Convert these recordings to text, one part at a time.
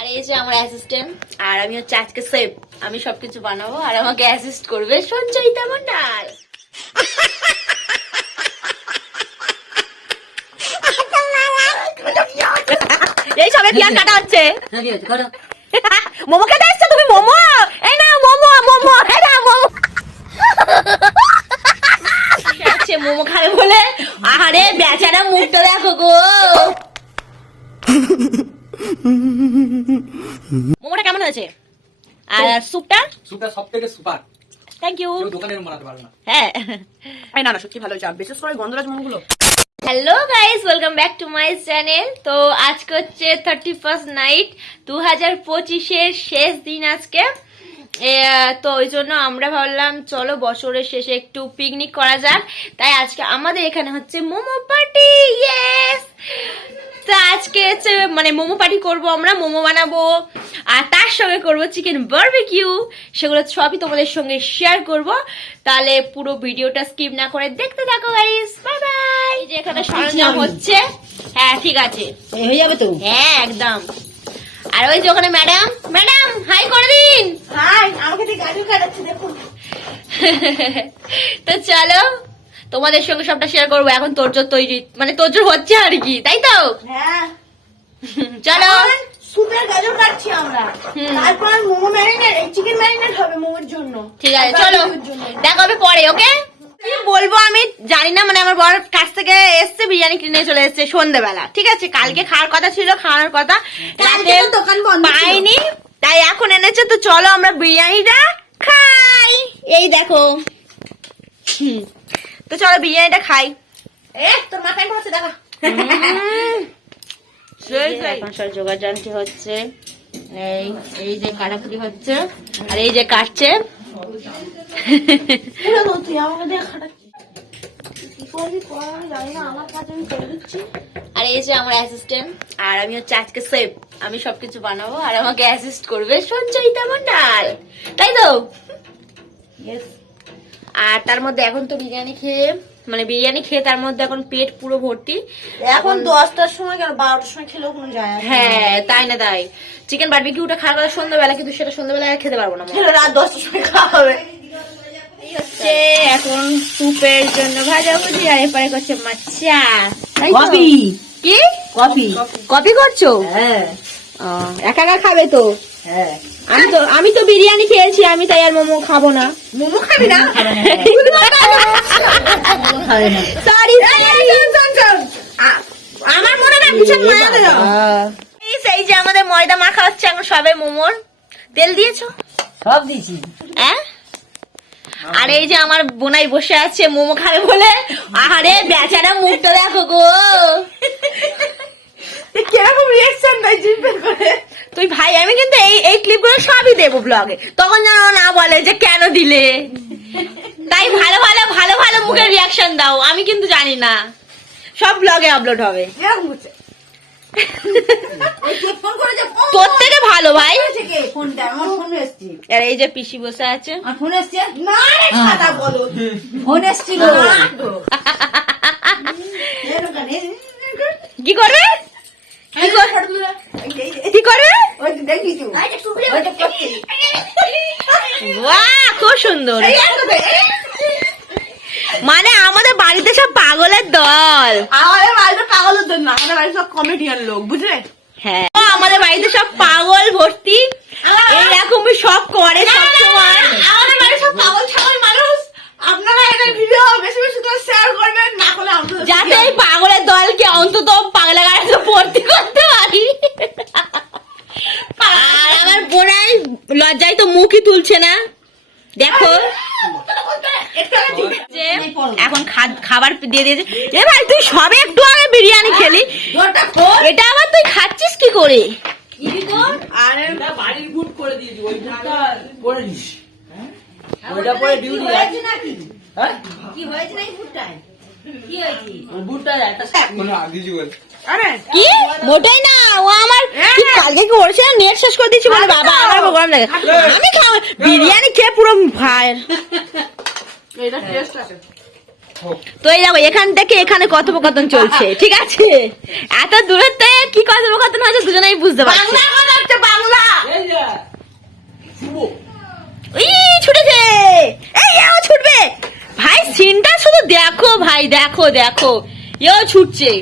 আর এই যে আমার অ্যাসিস্ট্যান্ট, আর আমি হচ্ছে আজকে সেফ। আমি সবকিছু বানাবো আর আমাকে অ্যাসিস্ট করবে সঞ্চয়িতা মণ্ডল। এই সবে পিয়াজ কাটা হচ্ছে। মোমো খেতে এসছো তুমি? মোমো এই না, মোমো মোমো এই না মোমো। আচ্ছা মোমো খাবে বলে, আরে বেচারা মুখটা দেখো গো। মোমোটা কেমন হয়েছে? আর স্যুপটা? স্যুপটা সবথেকে সুপার। Thank you. দোকানের বানাতে পারবে না। হ্যাঁ না না সত্যি ভালো হয়েছে, বিশেষ করে গন্ধরাজ মোমোগুলো। Hello guys, welcome back to my channel. তো আজকে হচ্ছে 31st নাইট 2025-এর শেষ দিন আজকে। তো ওই জন্য আমরা ভাবলাম চলো বছরের শেষে একটু পিকনিক করা যাক। তাই আজকে আমাদের এখানে হচ্ছে মোমো পার্টি। ইয়েস, তো আজকে হচ্ছে মানে মোমো পার্টি করবো আমরা, মোমো বানাবো আর তার সঙ্গে করবো চিকেন বারবিকিউ। সেগুলো সবই তোমাদের সঙ্গে শেয়ার করব। তাহলে পুরো ভিডিওটা স্কিপ না করে দেখতে থাকো গাইস। Bye bye. যে এখানে সরঞ্জাম হচ্ছে, হ্যাঁ ঠিক আছে, হয়ে যাবে তো। হ্যাঁ একদম। আর ওই যে ওখানে ম্যাডাম, ম্যাডাম হাই করে দিন। হাই, আমাকে দিয়ে গাড়ি কাটাচ্ছে দেখুন। তো চলো তোমাদের সঙ্গে সবটা শেয়ার করবো। এখন তোরজোর তৈরি, মানে তোরজোর হচ্ছে আর কি, তাই তো? হ্যাঁ চলো সুপের গাজর কাটছি আমরা, তারপর মোমো ম্যারিনেট, চিকেন ম্যারিনেট হবে মোমোর জন্য। ঠিক আছে চলো, দেখা হবে পরে। ওকে, কি বলবো আমি জানি না, মানে আমার বড় কাছ থেকে এসছে, বিরিয়ানি কিনে চলে এসছে সন্ধ্যেবেলা। ঠিক আছে, কালকে খাওয়ার কথা ছিল, খাওয়ানোর কথা রাতে দোকান বন্ধ পাইনি, তাই এখন এনেছে। তো চলো আমরা বিরিয়ানিটা খাই। এই দেখো, তো চলো বিরিয়ানিটা খাই। তোর মাথায় পড়ছে দেখা। এখন সব জোগাড় জানতে হচ্ছে, এই এই যে কাটাকুটি হচ্ছে আর এই যে কাটছে। তুই আমাকে দিয়ে খাটাচ্ছিস, জানি না, আমার কাছে আমি করে দিচ্ছি। আর এই যে আমার অ্যাসিস্ট্যান্ট, আর আমি হচ্ছে আজকে সেফ। আমি সবকিছু বানাবো আর আমাকে অ্যাসিস্ট করবে সঞ্চয়িতা মণ্ডল, তাই তো? আর তার মধ্যে এখন তো বিরিয়ানি খেয়ে, মানে বিরিয়ানি খেয়ে তার মধ্যে এখন পেট পুরো ভর্তি। এখন 10টার সময় কেন 12টার সময় খেলেও কোনো যায় আসে না। হ্যাঁ তাই না, তাই চিকেন বারবিকিউটা খাওয়ার কথা সন্ধ্যাবেলা, কিন্তু সেটা সন্ধ্যাবেলা আর খেতে পারবো না। খেলে রাত 10টার সময় খাওয়া হবে। হচ্ছে এখন স্যুপের জন্য ভাজাভুজি, আর এরপরে করছে মাচ্চা। কফি। কি কফি? কপি করছো? হ্যাঁ একা একা খাবে তো? হ্যাঁ। আমি তো বিরিয়ানি খেয়েছি, আমি তাই আর মোমো খাবো না। মোমো খাবি না? সরি, আমার মনে না পিছন মারা দাও। এই যে আমাদের ময়দা মাখা হচ্ছে এখন সবে মোমোর। তেল দিয়েছো? সব দিয়েছি। হ্যাঁ, আর এই যে আমার বোনাই বসে আছে মোমো খাবে বলে, আরে বেচারা মুখটা দেখো গো। কিরকম রিঅ্যাকশন নাই জিম্পেল করে। তুই ভাই, আমি কিন্তু এই ক্লিপগুলো সবই দেবো ব্লগে, তখন যেন না বলে যে কেন দিলে। তাই ভালো ভালো ভালো ভালো মুখের রিয়াকশন দাও, আমি কিন্তু জানি না, সব ব্লগে আপলোড হবে। কিরকম হচ্ছে? ফোন করে যে তোর থেকে ভালো ভাই। ফোনটা আমার ফোন এসছে। আর এই যে পিসি বসে আছে। আমার ফোন এসছে না রে, খাতা বলো। ফোন এসছিল। কি করবে? কি করবে? ওই দেখি তো, ওই তো করছি। বাহ, খুব সুন্দর। মানে আমাদের বাড়িতে সব পাগলের দল। আমাদের বাড়িতে পাগলের জন্য, আমাদের বাড়িতে সব কমেডিয়ান লোক, বুঝলে? হ্যাঁ, আমাদের বাড়িতে সব পাগল ভর্তি, এরকমই সব করে সবসময়। আমাদের বাড়িতে সব পাগল ছাগল মানুষ। আপনারা এটা ভিডিও বেশি বেশি করে শেয়ার করবেন, না হলে আপনাদের যাতে এই পাগলের দলকে অন্তত পাগলা গাড়িতে ভর্তি করতে পারি। আর আমার বোনাই লজ্জায় তো মুখই তুলছে না, দেখো। যে এখন খাবার দিয়ে দিয়েছে। এ ভাই, তুই সবে একটু আগে বিরিয়ানি খেলি, এটা আবার তুই খাচ্ছিস কি করে? আরে বাড়ির বুট করে দিয়েছি, ওই বুটটা পরে দিস। ওইটা পরে ডিউটি আছে নাকি? হ্যাঁ, কি হয়েছে নাকি বুটটায়? কি হয়েছে? ওই বুটটা একটা মানে আগেজি বল। আরে কি মোটেই না, ও আমার কি কালকে কি ওর সাথে নেট শেষ করে দিয়েছি বলে বাবা আমার গরম লাগে। আমি খাবো বিরিয়ানি খেয়ে পুরো ভাই। এটা টেস্ট আছে। তো এই দেখো, এখান থেকে এখানে কথোপকথন চলছে, ঠিক আছে? এত দূরের থেকে কি কথোপকথন হচ্ছে দুজনেই বুঝতে পারছি। বাংলা কথা হচ্ছে, বাংলা ভাই দেখো দেখো এও ছুটছে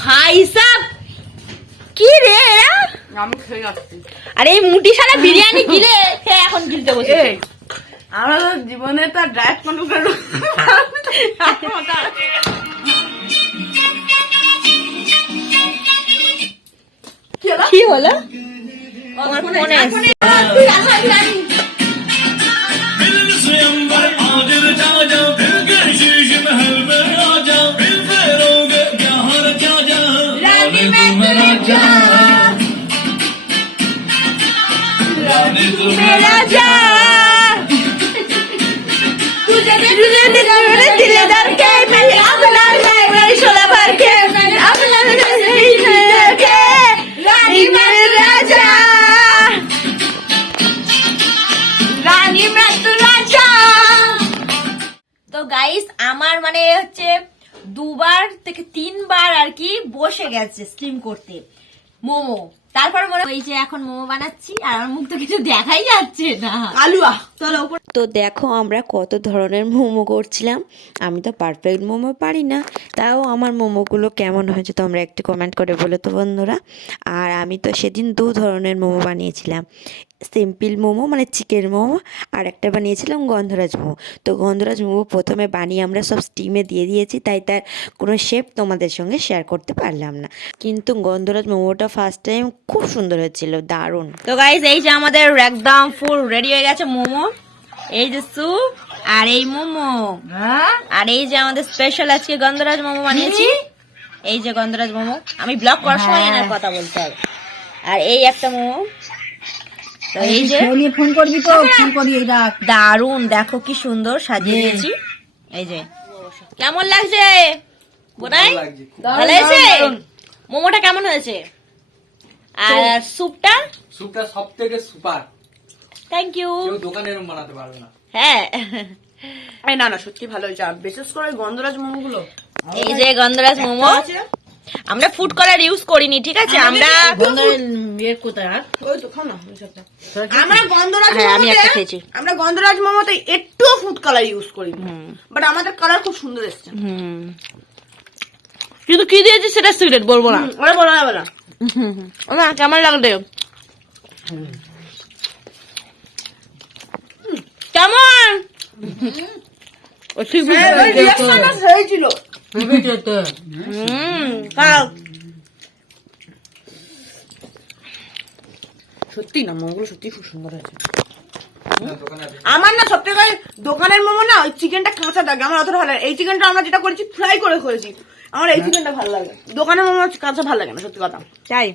ভাই সাব কি রে এরা? আমি খেয়ে যাচ্ছি আরে এই মুটি সারা বিরিয়ানি গিলে খেয়ে এখন গিলতে বসে আমরা তো জীবনে তার ডায়েট কন্ট্রোল করে কি হলো আমার ফোনে আসছে। मेरा जान तुझे दिल दर के मेरी अपना मेरी शोला भर के अपना के रानी मेरा राजा রানী মৃত্যু রাজা। তো গাইস আমার মানে হচ্ছে 2বার থেকে 3বার আর কি বসে গেছে স্টিম করতে মোমো। তারপর মনে এই যে এখন মোমো বানাচ্ছি আর আমার মুখ তো কিছু দেখাই যাচ্ছে না। আলুয়া চলো তো দেখো আমরা কত ধরনের মোমো করছিলাম। আমি তো পারফেক্ট মোমো পারি না, তাও আমার মোমোগুলো কেমন হয়েছে তোমরা একটু কমেন্ট করে বলো তো বন্ধুরা। আর আমি তো সেদিন 2 ধরনের মোমো বানিয়েছিলাম, সিম্পল মোমো মানে চিকেন মোমো, আর একটা বানিয়েছিলাম গন্ধরাজ মোমো। তো গন্ধরাজ মোমো প্রথমে বানিয়ে আমরা সব স্টিমে দিয়ে দিয়েছি, তাই তার কোনো শেপ তোমাদের সঙ্গে শেয়ার করতে পারলাম না, কিন্তু গন্ধরাজ মোমোটা ফার্স্ট টাইম খুব সুন্দর হয়েছিল, দারুণ। তো গাইস এই যে আমাদের একদম ফুল রেডি হয়ে গেছে মোমো, এই যে স্যুপ আর এই মোমো, আর এই যে আমাদের স্পেশাল আজকে গন্ধরাজ মোমো বানিয়েছি, এই যে গন্ধরাজ মোমো। আমি ব্লগ করার সময় এনার কথা বলতে হবে। আর এই একটা মোমো, তো এই যে ফোন করবি তো ফোন করি এটা দারুন, দেখো কি সুন্দর সাজিয়ে দিয়েছি। এই যে কেমন লাগছে বোনাই? ভালো হয়েছে? মোমোটা কেমন হয়েছে? আর স্যুপটা? স্যুপটা সবথেকে সুপার, থ্যাংক ইউ। কেউ দোকানে এরকম বানাতে পারবে না। হ্যাঁ এই না না সত্যি ভালো হয়েছে, আর বিশেষ করে গন্ধরাজ মোমো গুলো। এই যে গন্ধরাজ মোমো, আমরা ফুড কালার ইউজ করিনি, ঠিক আছে? আমরা ওই তো খাও না ওই সবটা। আমরা গন্ধরাজ হ্যাঁ, আমি একটা মোমোতে খেয়েছি। আমরা গন্ধরাজ মোমোতে একটু ফুড কালার ইউজ করি, বাট আমাদের কালার খুব সুন্দর এসেছে। কিন্তু কি দিয়েছি সেটা সিক্রেট বলবো না। ওরা বলা যাবে না। না কেমন লাগলো? কেমন? হয়েছিল খাও। সত্যি না মোমোগুলো সত্যি খুব সুন্দর হয়েছে। না, দোকানে আছে। আমার না সবথেকে দোকানের মোমো না ওই চিকেনটা কাঁচা থাকে, আমার অতটা ভালো লাগে। এই চিকেনটা আমরা যেটা করেছি ফ্রাই করে করেছি, আমার এই চিকেনটা ভালো লাগে। দোকানের মোমো কাঁচা ভালো লাগে না, সত্যি কথা। চাই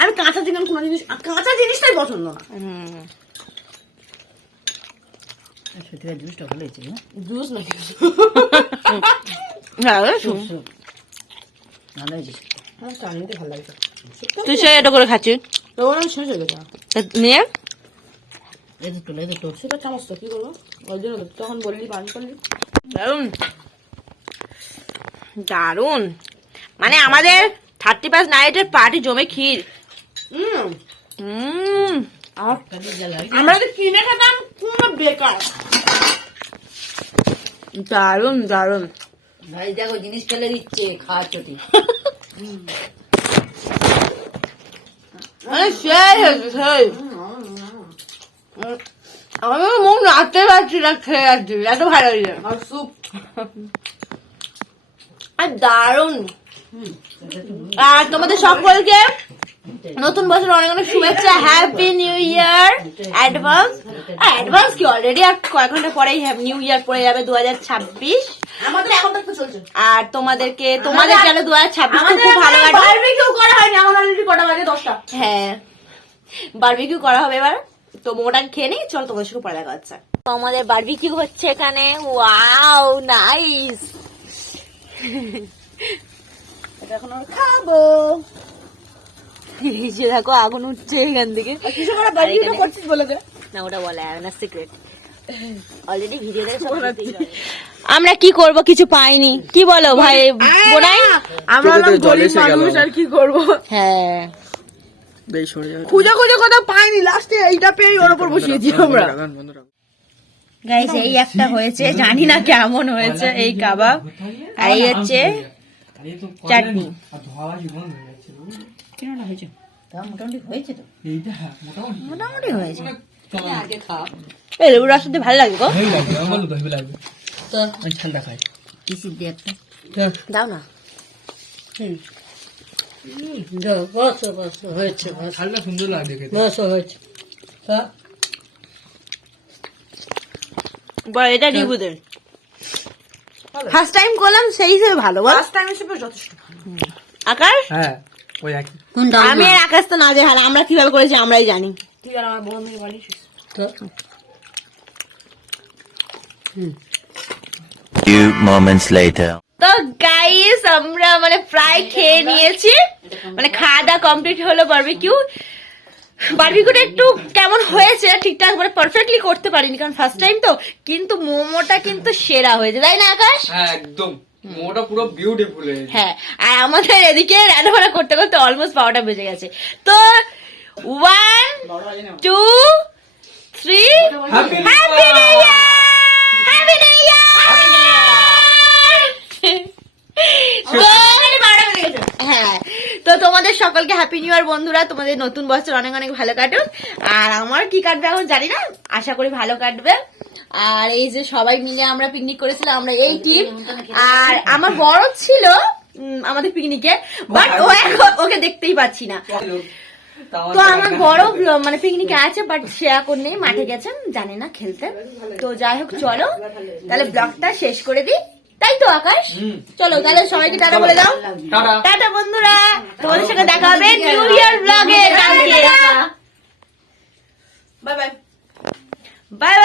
আমি কাঁচা চিকেন কোনো জিনিস, কাঁচা জিনিসটাই পছন্দ না। জুস নাকি আমার চাউমিনটা ভালো লাগে। তুই সে এটা করে খাচ্ছিস তখন আমি শেষ হয়ে গেছে নিয়ে সেটা চামচ তো কি করবো, ওই জন্য তো তখন বললি বান করলি। দারুন দারুন, মানে আমাদের 31 নাইটের পার্টি জমে ক্ষীর। আমরা যদি কিনে খেতাম পুরো বেকার। দারুন দারুন। ভাই দেখো জিনিস ফেলে দিচ্ছে, খাওয়া চটি। সেই হয়েছে সেই, আমি মুখ নাড়তে পারছি না, খেয়ে যাচ্ছি, এত ভালো হয়েছে। আর স্যুপ আর দারুন। আর তোমাদের সকলকে নতুন বছর অনেক অনেক শুভেচ্ছা, happy new year advance. Advance কি, অলরেডি আর কয়েক ঘন্টা পরেই নিউ ইয়ার পড়ে যাবে 2026। আমাদের এখন তো চলছে। আর তোমাদেরকে যেন 2026 খুব ভালো কাটে। বারবিকিউ করা হয়নি, আমার অলরেডি কটা বাজে 10টা। হ্যাঁ বারবিকিউ করা হবে এবার, তো মোটাকে খেয়ে নেই, চল তোমাদের সাথে পরে দেখা হচ্ছে। তো আমাদের বারবিকিউ হচ্ছে এখানে, ওয়াও নাইস। এটা এখন আমরা খাবো। এই যে দেখো আগুন উঠছে এখান থেকে। কিছু করে বারবিকিউ করছিস বলে দে না, ওটা বলে না, সিক্রেট। অলরেডি ভিডিও দেখে আমরা কি করব, কিছু পাইনি। কি বলো ভাই বোনাই? আমরা গরিব মানুষ আর কি করবো। হ্যাঁ খুঁজে খুঁজে কোথাও পাইনি, লাস্টে এইটা পেয়ে ওর উপর বসিয়েছি আমরা। গাইস এই একটা হয়েছে, জানি না কেমন হয়েছে এই কাবাব। আর এই হচ্ছে চাটনি। মোটামুটি হয়েছে। এই লেবুর রস দিতে ভালো লাগে গো। ঠান্ডা খাই দাও না। ঠান্ডা সুন্দর লাগে খেতে। এটা রিবুদের ফার্স্ট টাইম করলাম, সেই হিসেবে ভালো বল। ফার্স্ট টাইম হিসেবে যথেষ্ট আকাশ হ্যাঁ ওই একই। আমি আর আকাশ তো না যে ভালো, আমরা কিভাবে করেছি আমরাই জানি। তুই আর আমার বউ মিলে বাড়ি এসেছিস। Few moments later. তো গাইস আমরা মানে প্রায় খেয়ে নিয়েছি, মানে খাওয়া দাওয়া কমপ্লিট হলো। বারবিকিউটা একটু কেমন হয়েছে ঠিকঠাক মানে পারফেক্টলি করতে পারিনি, কারণ ফার্স্ট টাইম তো। কিন্তু মোমোটা কিন্তু সেরা হয়েছে, তাই না আকাশ? হ্যাঁ একদম, মোটা পুরো বিউটিফুল হয়েছে। হ্যাঁ, আর আমাদের এদিকে রান্নাবান্না করতে করতে অলমোস্ট 12টা বেজে গেছে। তো 1 2 3 happy new year, happy new year. হ্যাঁ, তো তোমাদের সকলকে হ্যাপি নিউ ইয়ার বন্ধুরা। তোমাদের নতুন বছর অনেক অনেক ভালো কাটুক। আর আমার কি কাটবে এখন জানি না, আশা করি ভালো কাটবে। আর এই যে সবাই মিলে আমরা পিকনিক করেছিলাম, আমরা এই টিম। আর আমার বড় ছিল আমাদের পিকনিকে, বাট ও এখন ওকে দেখতেই পাচ্ছি না। তো আমার বড় মানে পিকনিকে আছে, বাট সে এখন নেই, মাঠে গেছেন জানি না খেলতে। তো যাই হোক, চলো তাহলে ব্লগটা শেষ করে দিই, তাই তো আকাশ? চলো তাহলে সবাইকে টাটা বলে দাও। টাটা বন্ধুরা, তোমাদের সঙ্গে দেখা হবে নিউ ইয়ার ব্লগে। Bye bye. Bye bye.